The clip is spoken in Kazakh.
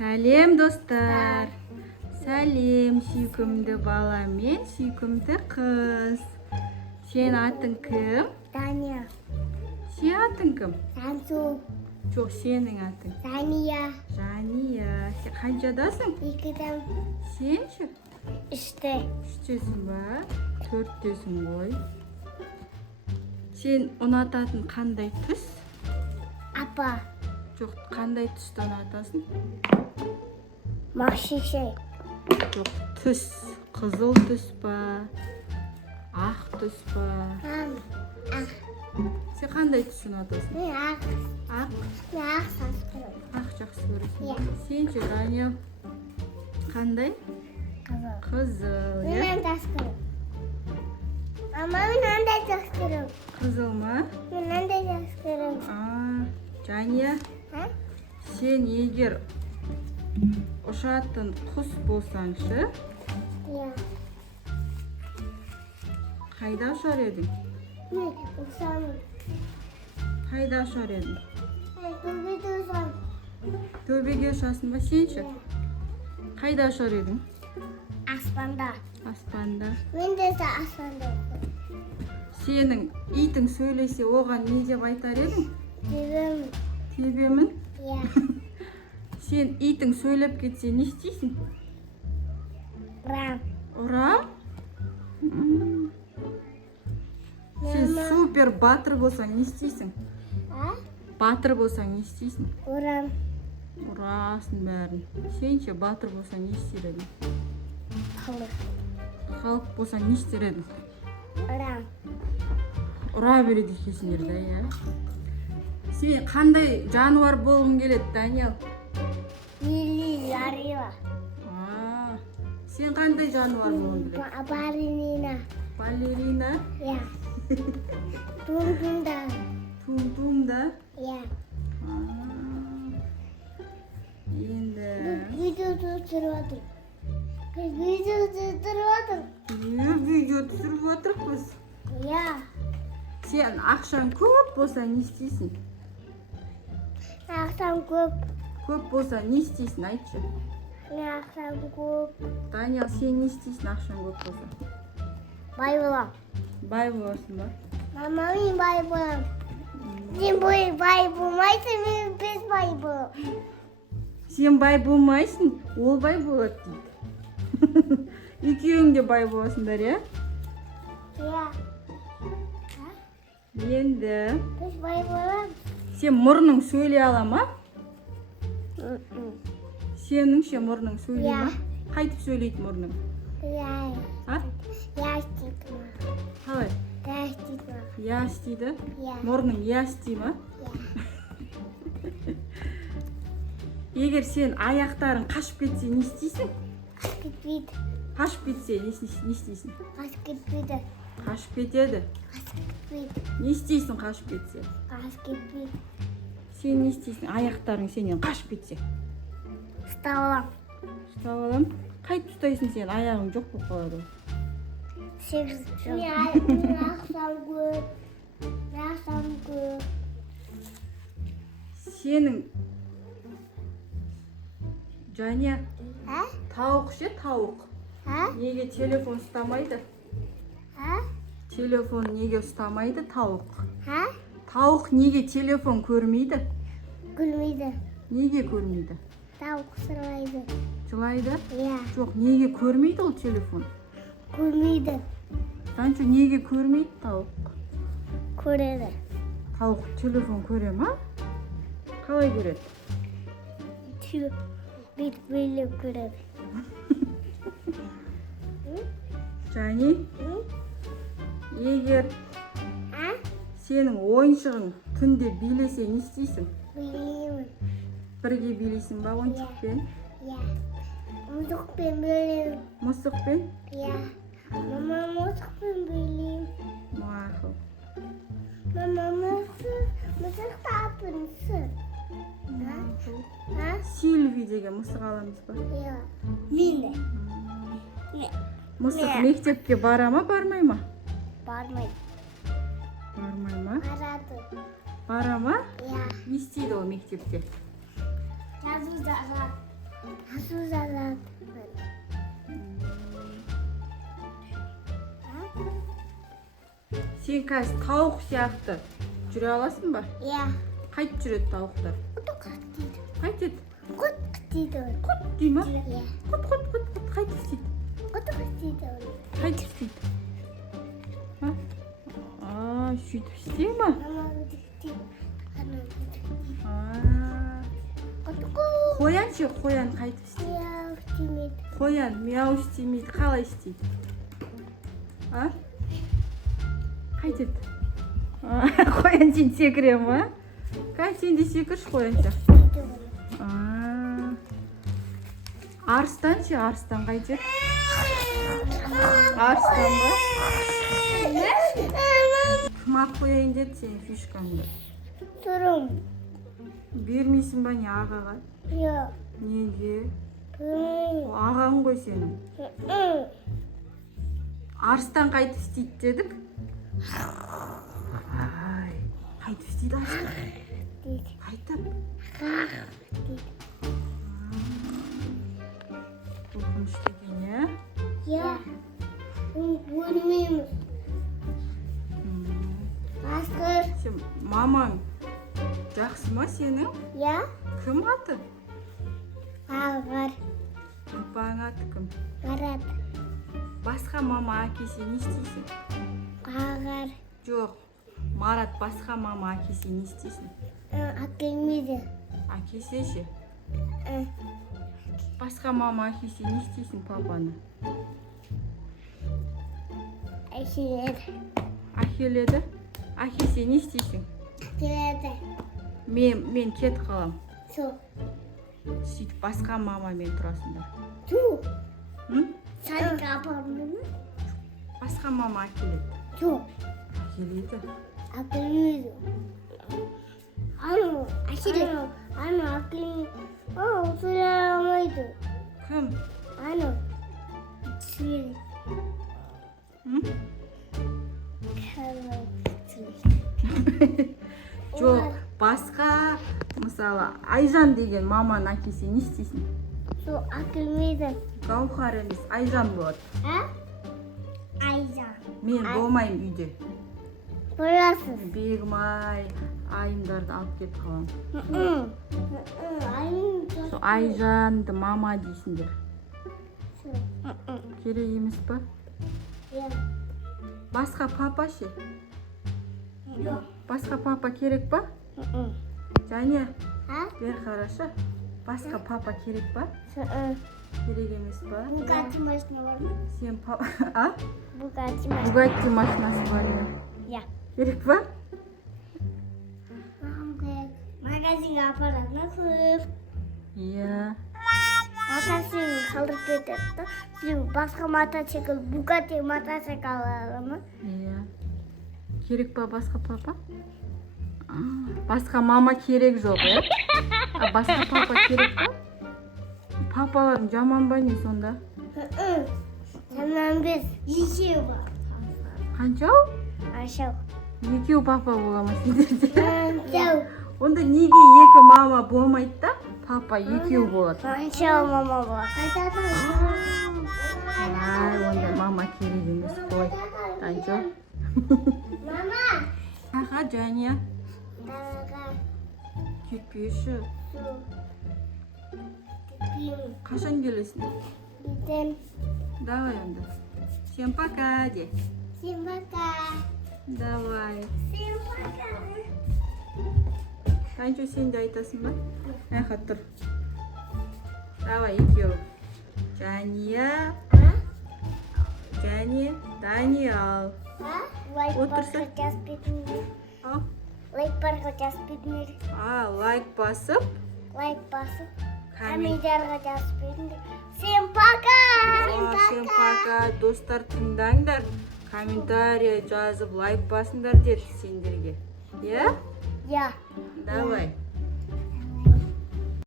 Сәлем достар. Сәлем сүйкімді бала мен сүйкімді қыз. Сен атың кім? Таня. Сен атың кім? Сансу. Жоқ, сенің атың. Зания. Жания. Сен қаншадасың? 2-ден Сен ше? 3-те. 3-тесің ба? 4-тесің ғой. Сен ұнататын қандай түс? Апа. Жоқ, қандай түсті ұнатасың? Мақшише. Жоқ, түс. Қызыл түс па? Ақ түс па? Ақ. Сен қандай түс ұнатасың? Мен ақ. Ақ. Мен ақ сасқырым. Ақ жақсы көресің. Иә. Сен ше, Даниял? Қандай? Қызыл. Қызыл, иә? Мен сасқырым. Мама, мен андай сасқырым. Қызыл ма? Мен андай сасқырым. Жания, сен егер ұшатын құс болсаңшы, Иә. қайда ұшар едің? Мен ұсамын. Қайда ұшар едің? Мен төбеде ұсамын. Төбеге ұшасың ба, сен ше? Қайда ұшар едің? Аспанда. Аспанда. Мен де аспанда. Сенің итің сөйлесе, оған не деп айтар едің? Тебемін. Тебемін? Иә. Сен итің сөйлеп кетсе, не істейсің? Рам. Ұрам? Сен супер батыр болсаң, не істейсің? Батыр болсаң, не істейсің? Урам. Ұрасың бәрін. Сен ше батыр болсаң, не істер едің? Халық. Халық болсаң, не істер едің? Урам. Ұра береді екенсіңдер да, иә? Сен қандай жануар болғың келеді, Даниял? Лили, Арива. Сен қандай жануар болғың келеді? Балерина. Балерина? Иә. Тум-тумда. Тум-тумда? Иә. Енді... Видеоды түсіріп отыр. Видеоды түсіріп отыр. Видео түсіріп отырмыз. Иә. Сен ақшаң көп болса, не істейсің? Ақшам көп. Көп болса, не істейсің, айтшы? Мен ақшам көп. Даниял, сен не істейсің, ақшаң көп болса? Бай болам. Бай боласың ба? Мама, мен бай болам. Сен бай болмайсың, мен без бай болам. Сен бай болмайсың, ол бай болады дейді. Екеуің де бай боласыңдар, иә? Иә. Енді... Біз бай болам. Сен мұрның сөйлей ала ма? Сенің ше мұрның сөйлей ма? Қайтып сөйлейді мұрның? Иә. Я істейді ма? Қалай? Я істейді ма? Я істейді? Иә. Мұрның я істей ма? Иә. Егер сен аяқтарың қашып кетсе, не істейсің? Қашып кетпейді. Қашып кетсе, не істейсің? Қашып кетпейді. Қашып кетеді. Қашып кетпейді. Не істейсің қашып кетсе? Қашып кетпейді. Сен не істейсің? Аяқтарың сенен қашып кетсе? Ұстап алам. Ұстап алам. Қайтып ұстайсың сен? Аяғың жоқ болып қалады. 8 жыл. Мен ақшам көп. Мен ақшам көп. Сенің Жания, Ә? тауық ше, тауық. Ә? Неге телефон ұстамайды? Ә? Телефон неге ұстамайды, тауық? Ә? Тауық неге телефон көрмейді? Күлмейді. Неге көрмейді? Тауық сырлайды. Жылайды? Иә. Жоқ, неге көрмейді ол телефон? Көрмейді. Санчо, неге көрмейді тауық? Көреді. Тауық телефон көре ма? Қалай көреді? Бет-бейлеп көреді. Жани, егер Ә? сенің ойыншығың түнде билесе, не істейсің? Білеймін. Бірге билейсің ба ойыншықпен? Иә. Мұзықпен білеймін. Мысықпен? Иә. Мама, мұзықпен білеймін. Мақұл. Мама, мұзық тапынсы. Ә? Сильви деген мысық аламыз ба? Иә. Мен де. Мысық мектепке бара ма, бармай ма? Бармайды. Бармай ма? Барады. Бара ма? Иә. Не істейді ол мектепте? Жазу жазады. Су салат. Сен қазір тауық сияқты жүре аласың ба? Иә. Қайтып жүреді тауықтар? Құт дейді. Қайтеді? Құт дейді. Құт дей ма? Иә. Құт қайтып істейді? Құт дейді. Қайтып істейді? Сөйтіп істей ма? Қоян ше, қоян қайтып істейді? Мяу істемейді. Қоян мяу істемейді, қалай істейді? Қайтеді? Қоян сен секіре ма? Кәй, сен де секірші қоян сияқты. Арыстан ше, арыстан қайтеді? Арыстан ба? Кім ат қояйын деді сен фишкаңды? Тұрым. Бермейсің ба не ағаға? Жоқ. Неге? Ол ағаң ғой сенің. Арыстан қайтып істейді дедік? Ай, қайтып істейді арыстан? Дейді. Қайтып? Дейді. Қорқынышты екен, е? Иә. Көрмейміз. Асқыр. Сен мамаң жақсы ма сенің? Иә. Кім аты? Ағар. Папаң аты кім? Марат. Басқа мама әкесе не істейсің? Ағар. Жоқ, Марат басқа мама әкесе не істейсің? Әкелмейді. Әкесе ше? Басқа мама әкесе не істейсің папаны? Әкеледі. Әкеледі? Әкесе не істейсің? Әкеледі. Мен кет қалам. Су. Сөйтіп басқа мамамен тұрасыңдар. Су. М? Садық апармын. Басқа мама әкеледі. Су. Әкеледі. Әкелмейді. Аны әкеледі. Аны әкелмейді. Сөйлей алмайды. Кім? Аны сөйлейді. Жоқ, басқа, мысалы, Айжан деген маманың әкесі не істейсің? Су әкелмейді. Гаухар емес, Айжан болады. Айжан. Мен болмаймын үйде. Боласыз. Бегімай, айымдарды алып кетіп қалам. Сол Айжан. Айжанды мама дейсіңдер. Керек емес па? Басқа папа ше? Басқа папа керек па? Және, бер қарашы. Басқа папа керек па? Керек емес па? Бугатти машина бар ма? Сен папа... Бугатти машина. Бугатти машинасы бар ма? Иә. Керек па? Магазинге апарады көп. Иә. Мотоциклін қалдырып кетеді. Сен басқа мотоцикл, Бугатти мотоцикл алады ма? Иә. Керек па басқа папа? Басқа мама керек жоқ, е? Басқа папа керек па? Папаларың жаман ба не сонда? Жаман без. Екеу бар. Қаншау? Ашау. Екеу папа бола ма сендерде? Ашау. Онда неге екі мама болмайды да, папа екеу болады? Ашау мама бар. Ай, онда мама керек емес қой. Танчо. Мама. Аға, Жәния, Далаға кетпеші. су. Кетпеймін. Қашан келесің? Ертең. Давай онда. Всем пока де. Всем пока. Давай. Всем пока. Танчо, сен де айтасың ба? Аха, тұр. Давай, екеу. Жәния, және Даниал. Лайк Отырса. барға жазып кетіңдер. Лайк барға жазып кетіңдер. Лайк басып, Лайк басып. коммент. Комментарға жазып кетіңдер. Всем пока. Всем пока. Достар, тыңдаңдар. Комментария жазып, лайк басыңдар деді сендерге. Иә? Я. Давай.